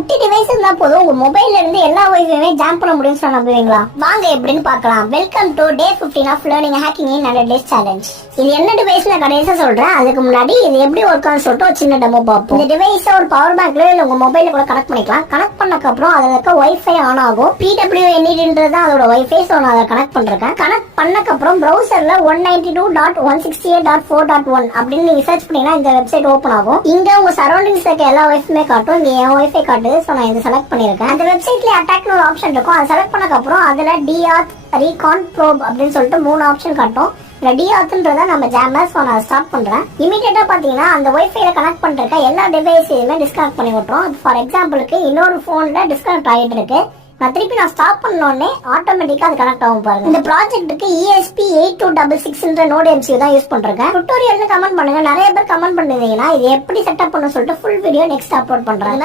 குட்டி டிவைஸ் இருந்தா போதும் உங்க மொபைல்ல இருந்து எல்லா வைஃபையுமே ஜாம் பண்ண முடியும்னு சொன்னா நம்புவீங்களா? வாங்க எப்படின்னு பார்க்கலாம். Welcome to day 15 of learning hacking in 100 days challenge. இது என்ன டிவைஸ் நான் கடைசியா சொல்றேன். அதுக்கு முன்னாடி இது எப்படி ஒர்க் ஆகும்னு சொல்லிட்டு ஒரு சின்ன டெமோ பார்ப்போம். இந்த டிவைஸ் ஒரு பவர் பேங்க்ல இல்ல உங்க மொபைல்ல கூட கனெக்ட் பண்ணிக்கலாம். கனெக்ட் பண்ணதுக்கு அப்புறம் அதுல இருக்க வைஃபை ஆன் ஆகும். PWNET அதோட வைஃபை. சோ நான் அதை கனெக்ட் பண்றேன். கனெக்ட் பண்ணதுக்கு அப்புறம் பிரவுசர்ல 192.168.4.1 அப்படின்னு நீங்க சர்ச் பண்ணீங்கன்னா இந்த வெப்சைட் ஓபன் ஆகும். இங்க உங்க சரௌண்டிங்ஸ் இருக்க எல்லா வைஃபையுமே காட்டும். இங்க என் வைஃபை காட்டுது. சோ நான் இதை செலக்ட் பண்ணிருக்கேன். அந்த வெப்சைட்ல அட்டாக்னு ஒரு ஆப்ஷன் இருக்கும். அதை செலக்ட் பண்ணதுக்கு அப்புறம் அதுல டிஆர்த் ரீகான் ப்ரோப் அப்படின்னு சொல்லிட்டு 3 ஆப்ஷன் காட்டும். இந்த டிஆர்த்ன்றத நம்ம ஜாமர். சோ நான் ஸ்டார்ட் பண்றேன். இமிடியேட்டா பாத்தீங்கன்னா அந்த வைஃபைல கனெக்ட் பண்றதுக்கு எல்லா டிவைஸையுமே டிஸ்கனெக்ட் பண்ணி விட்டுரும். ஃபார் எக்ஸாம்பிளுக்கு இன்னொரு போன்ல டிஸ்கனெக்ட் ஆகிட்டு இருக்கு. நான் ஸ்டாப் பண்ணோடனே ஆட்டோமேட்டிக்கா அது கனெக்ட் ஆகும் பாருங்க. இந்த ப்ராஜெக்ட்டுக்கு ESP8266 நோட் MCU தான் யூஸ் பண்றேன். டுட்டோரியல்னு கமெண்ட் பண்ணுங்க. நிறைய பேர் கமெண்ட் பண்ணுவீங்கன்னா இது எப்படி செட்டப் பண்ண சொல்லிட்டு ஃபுல் வீடியோ நெக்ஸ்ட் அப்லோட் பண்றேன்.